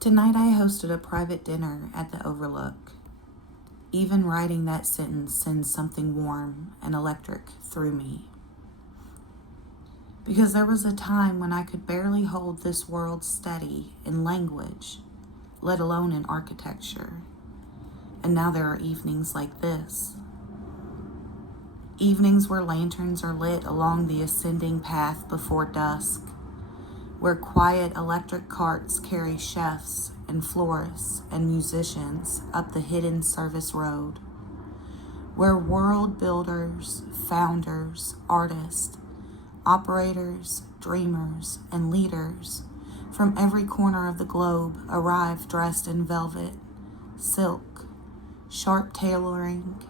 Tonight I hosted a private dinner at the Overlook. Even writing that sentence sends something warm and electric through me. Because there was a time when I could barely hold this world steady in language, let alone in architecture. And now there are evenings like this. Evenings where lanterns are lit along the ascending path before dusk, where quiet electric carts carry chefs and florists and musicians up the hidden service road, where world builders, founders, artists, operators, dreamers, and leaders from every corner of the globe arrive dressed in velvet, silk, sharp tailoring,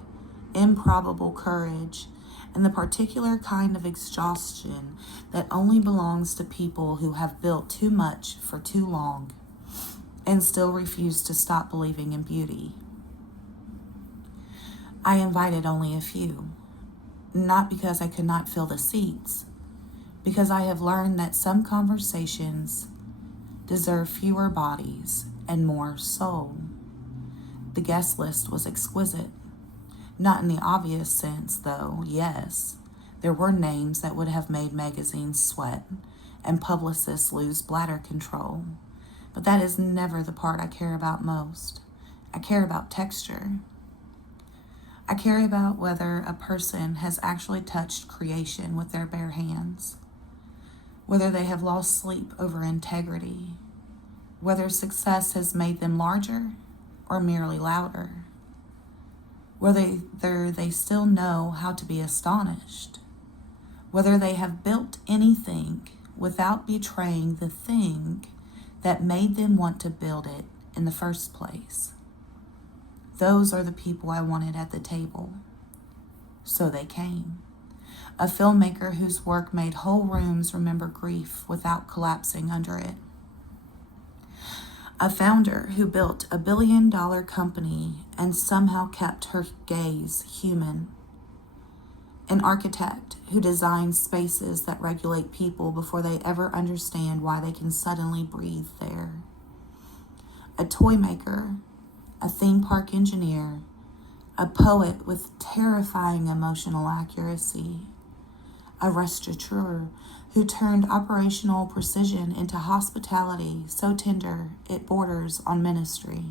improbable courage, and the particular kind of exhaustion that only belongs to people who have built too much for too long and still refuse to stop believing in beauty. I invited only a few, not because I could not fill the seats, because I have learned that some conversations deserve fewer bodies and more soul. The guest list was exquisite. Not in the obvious sense, though, yes. There were names that would have made magazines sweat and publicists lose bladder control. But that is never the part I care about most. I care about texture. I care about whether a person has actually touched creation with their bare hands, whether they have lost sleep over integrity, whether success has made them larger or merely louder, whether they still know how to be astonished, whether they have built anything without betraying the thing that made them want to build it in the first place. Those are the people I wanted at the table. So they came. A filmmaker whose work made whole rooms remember grief without collapsing under it. A founder who built a billion-dollar company and somehow kept her gaze human. An architect who designs spaces that regulate people before they ever understand why they can suddenly breathe there. A toy maker, a theme park engineer, a poet with terrifying emotional accuracy, a restaurateur who turned operational precision into hospitality so tender it borders on ministry.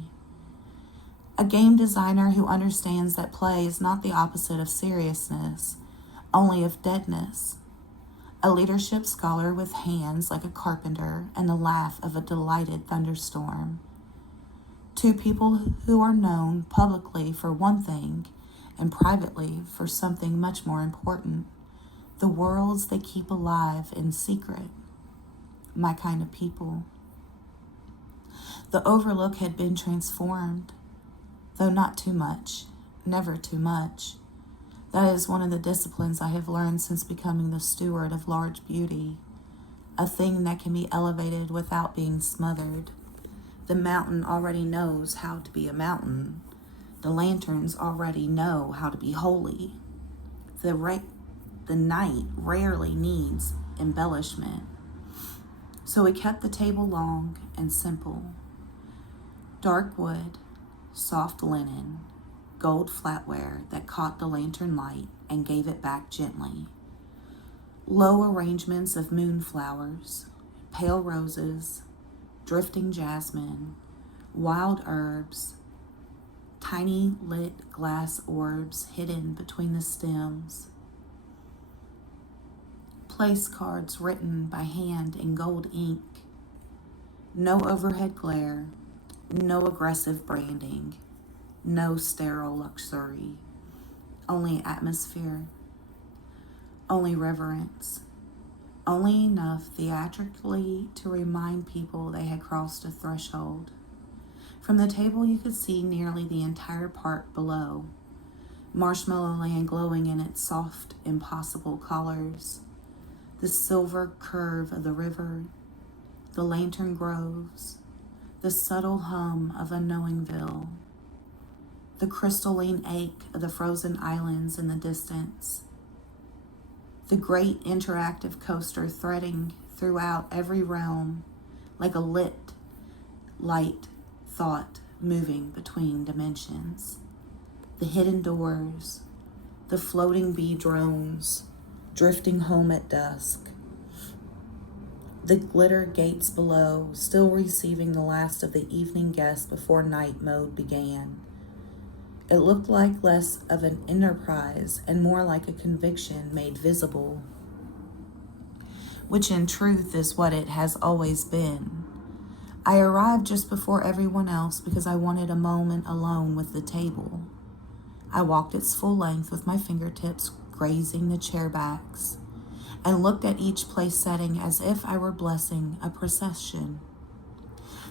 A game designer who understands that play is not the opposite of seriousness, only of deadness. A leadership scholar with hands like a carpenter and the laugh of a delighted thunderstorm. Two people who are known publicly for one thing and privately for something much more important. The worlds they keep alive in secret. My kind of people. The Overlook had been transformed, though not too much, never too much. That is one of the disciplines I have learned since becoming the steward of large beauty, a thing that can be elevated without being smothered. The mountain already knows how to be a mountain. The lanterns already know how to be holy. The night rarely needs embellishment. So we kept the table long and simple. Dark wood, soft linen, gold flatware that caught the lantern light and gave it back gently. Low arrangements of moonflowers, pale roses, drifting jasmine, wild herbs, tiny lit glass orbs hidden between the stems. Place cards written by hand in gold ink. No overhead glare, no aggressive branding, no sterile luxury, only atmosphere, only reverence, only enough theatrically to remind people they had crossed a threshold. From the table you could see nearly the entire park below, Marshmallow Land glowing in its soft, impossible colors, the silver curve of the river, the lantern groves, the subtle hum of Unknowingville, the crystalline ache of the frozen islands in the distance, the great interactive coaster threading throughout every realm like a lit light thought moving between dimensions. The hidden doors, the floating bee drones drifting home at dusk, the glitter gates below still receiving the last of the evening guests before night mode began. It looked like less of an enterprise and more like a conviction made visible, which in truth is what it has always been. I arrived just before everyone else because I wanted a moment alone with the table. I walked its full length with my fingertips grazing the chair backs and looked at each place setting as if I were blessing a procession.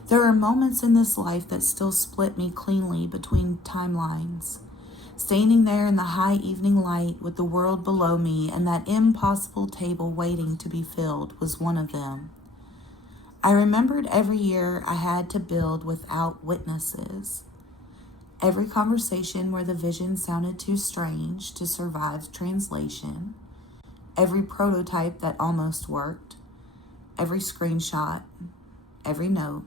There are moments in this life that still split me cleanly between timelines. Standing there in the high evening light with the world below me and that impossible table waiting to be filled was one of them. I remembered every year I had to build without witnesses. Every conversation where the vision sounded too strange to survive translation. Every prototype that almost worked. Every screenshot. Every note.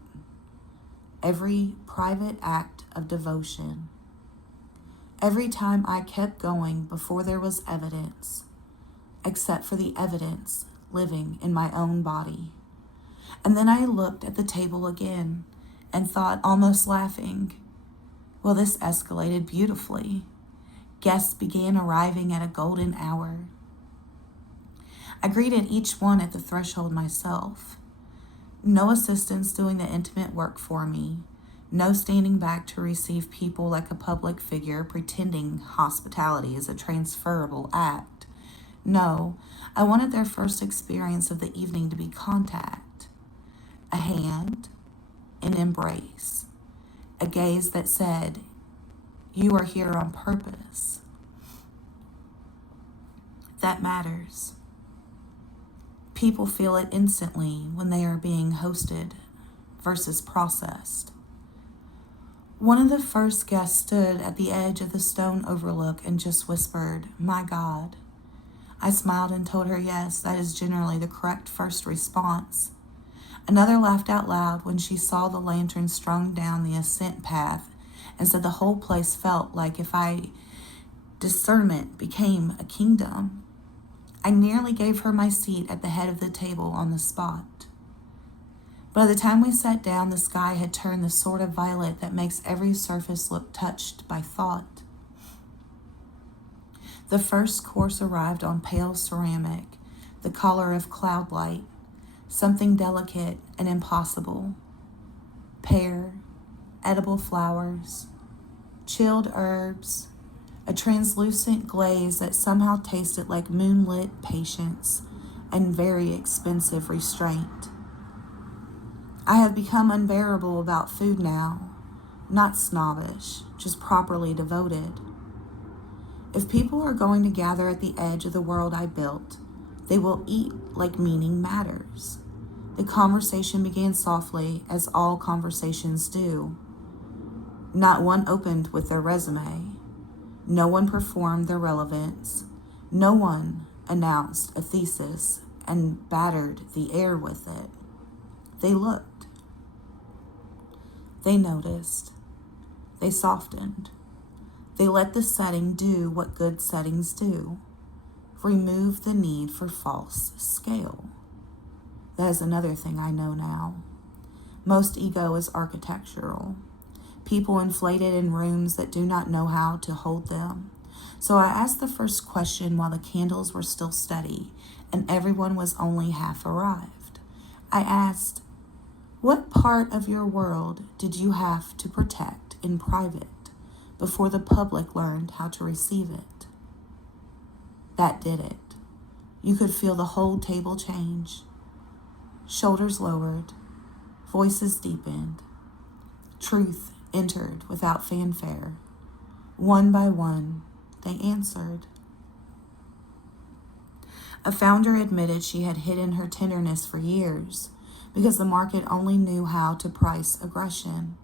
Every private act of devotion. Every time I kept going before there was evidence, except for the evidence living in my own body. And then I looked at the table again and thought, almost laughing, well, this escalated beautifully. Guests began arriving at a golden hour. I greeted each one at the threshold myself. No assistants doing the intimate work for me. No standing back to receive people like a public figure pretending hospitality is a transferable act. No, I wanted their first experience of the evening to be contact. A hand, an embrace, a gaze that said, "You are here on purpose." That matters. People feel it instantly when they are being hosted versus processed. One of the first guests stood at the edge of the stone overlook and just whispered, "My God." I smiled and told her yes, that is generally the correct first response. Another laughed out loud when she saw the lantern strung down the ascent path and said the whole place felt like if discernment became a kingdom. I nearly gave her my seat at the head of the table on the spot. By the time we sat down, the sky had turned the sort of violet that makes every surface look touched by thought. The first course arrived on pale ceramic, the color of cloud light, something delicate and impossible. Pear, edible flowers, chilled herbs, a translucent glaze that somehow tasted like moonlit patience and very expensive restraint. I have become unbearable about food now, not snobbish, just properly devoted. If people are going to gather at the edge of the world I built, they will eat like meaning matters. The conversation began softly, as all conversations do. Not one opened with their resume. No one performed their relevance. No one announced a thesis and battered the air with it. They looked. They noticed. They softened. They let the setting do what good settings do. Remove the need for false scale. That is another thing I know now. Most ego is architectural. People inflated in rooms that do not know how to hold them. So I asked the first question while the candles were still steady and everyone was only half arrived. I asked, what part of your world did you have to protect in private before the public learned how to receive it? That did it. You could feel the whole table change. Shoulders lowered, voices deepened. Truth entered without fanfare. One by one, they answered. A founder admitted she had hidden her tenderness for years because the market only knew how to price aggression.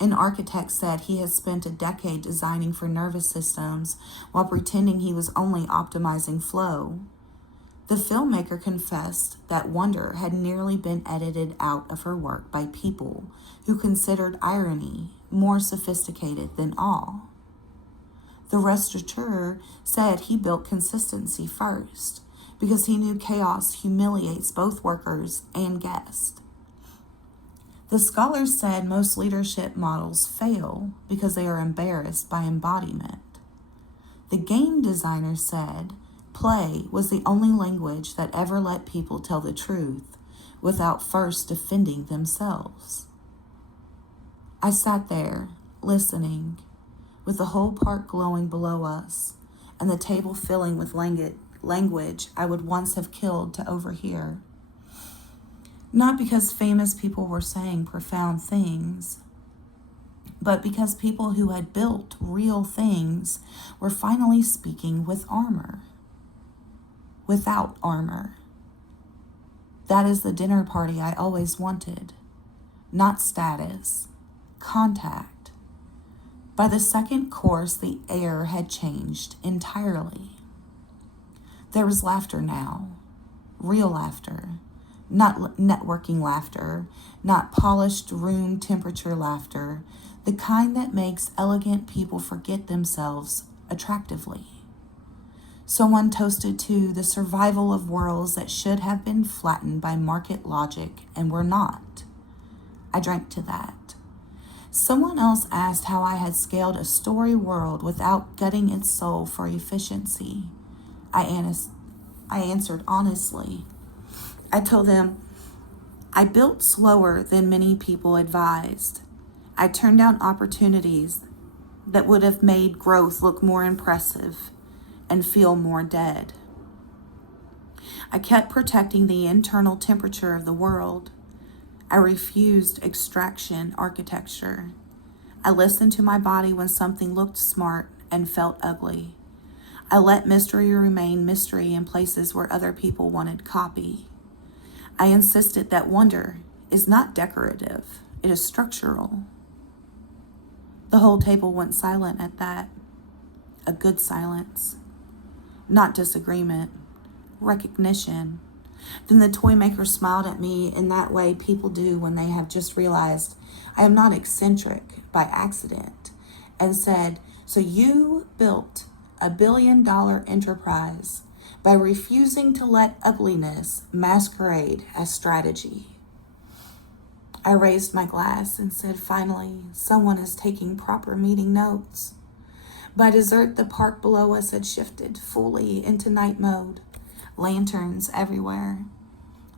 An architect said he had spent a decade designing for nervous systems while pretending he was only optimizing flow. The filmmaker confessed that wonder had nearly been edited out of her work by people who considered irony more sophisticated than awe. The restaurateur said he built consistency first because he knew chaos humiliates both workers and guests. The scholars said most leadership models fail because they are embarrassed by embodiment. The game designer said play was the only language that ever let people tell the truth without first defending themselves. I sat there, listening, with the whole park glowing below us and the table filling with language I would once have killed to overhear. Not because famous people were saying profound things, but because people who had built real things were finally speaking with armor. Without armor. That is the dinner party I always wanted. Not status. Contact. By the second course, the air had changed entirely. There was laughter now. Real laughter. Not networking laughter. Not polished room temperature laughter. The kind that makes elegant people forget themselves attractively. Someone toasted to the survival of worlds that should have been flattened by market logic and were not. I drank to that. Someone else asked how I had scaled a story world without gutting its soul for efficiency. I answered honestly. I told them, I built slower than many people advised. I turned down opportunities that would have made growth look more impressive and feel more dead. I kept protecting the internal temperature of the world. I refused extraction architecture. I listened to my body when something looked smart and felt ugly. I let mystery remain mystery in places where other people wanted copy. I insisted that wonder is not decorative, it is structural. The whole table went silent at that. A good silence. Not disagreement, recognition. Then the toy maker smiled at me in that way people do when they have just realized I am not eccentric by accident, and said, so you built $1 billion enterprise by refusing to let ugliness masquerade as strategy. I raised my glass and said, finally, someone is taking proper meeting notes. By dessert, the park below us had shifted fully into night mode. Lanterns everywhere.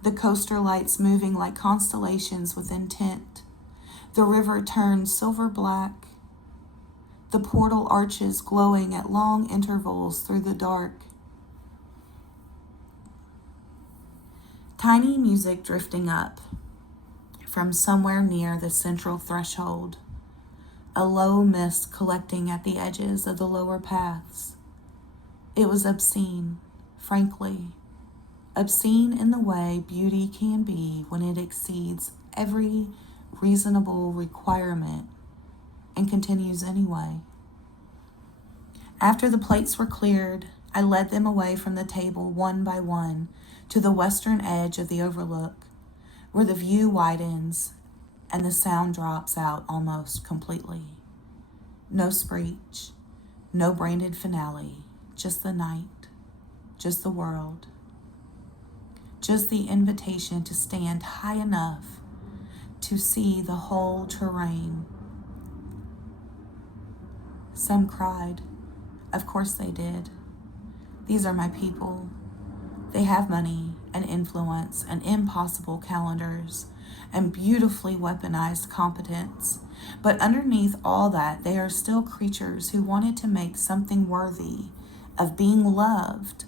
The coaster lights moving like constellations with intent. The river turned silver black. The portal arches glowing at long intervals through the dark. Tiny music drifting up from somewhere near the central threshold. A low mist collecting at the edges of the lower paths. It was obscene, frankly. Obscene in the way beauty can be when it exceeds every reasonable requirement and continues anyway. After the plates were cleared, I led them away from the table one by one to the western edge of the overlook, where the view widens and the sound drops out almost completely. No screech, no branded finale, just the night, just the world, just the invitation to stand high enough to see the whole terrain. Some cried. Of course they did. These are my people. They have money and influence and impossible calendars and beautifully weaponized competence. But underneath all that, they are still creatures who wanted to make something worthy of being loved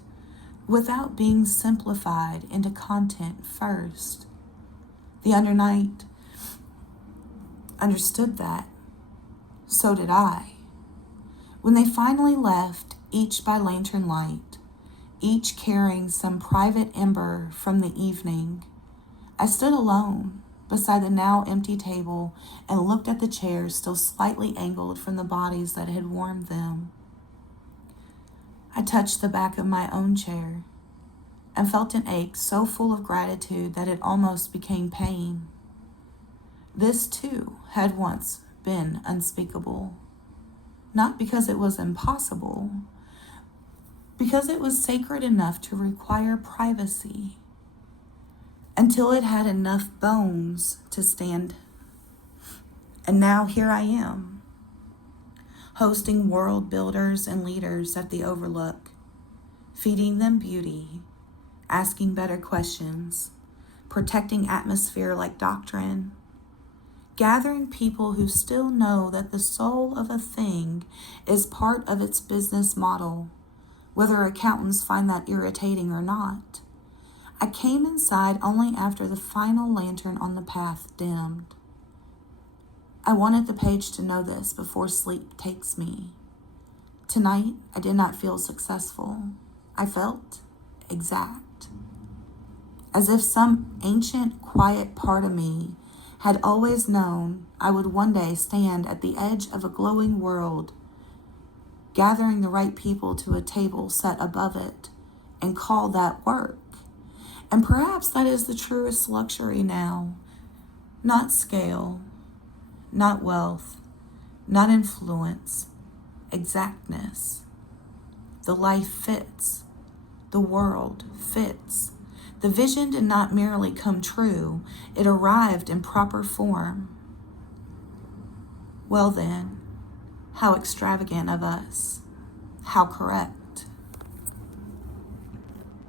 without being simplified into content first. The undernight understood that. So did I. When they finally left, each by lantern light, each carrying some private ember from the evening, I stood alone beside the now empty table and looked at the chairs still slightly angled from the bodies that had warmed them. I touched the back of my own chair. and felt an ache so full of gratitude that it almost became pain. This, too, had once been unspeakable, not because it was impossible, because it was sacred enough to require privacy until it had enough bones to stand. And now here I am, hosting world builders and leaders at the Overlook, feeding them beauty, asking better questions, protecting atmosphere like doctrine, gathering people who still know that the soul of a thing is part of its business model, whether accountants find that irritating or not. I came inside only after the final lantern on the path dimmed. I wanted the page to know this before sleep takes me. Tonight, I did not feel successful. I felt exact. As if some ancient, quiet part of me had always known I would one day stand at the edge of a glowing world, gathering the right people to a table set above it, and call that work. And perhaps that is the truest luxury now. Not scale, not wealth, not influence, exactness. The life fits. The world fits. The vision did not merely come true, it arrived in proper form. Well then, how extravagant of us. How correct.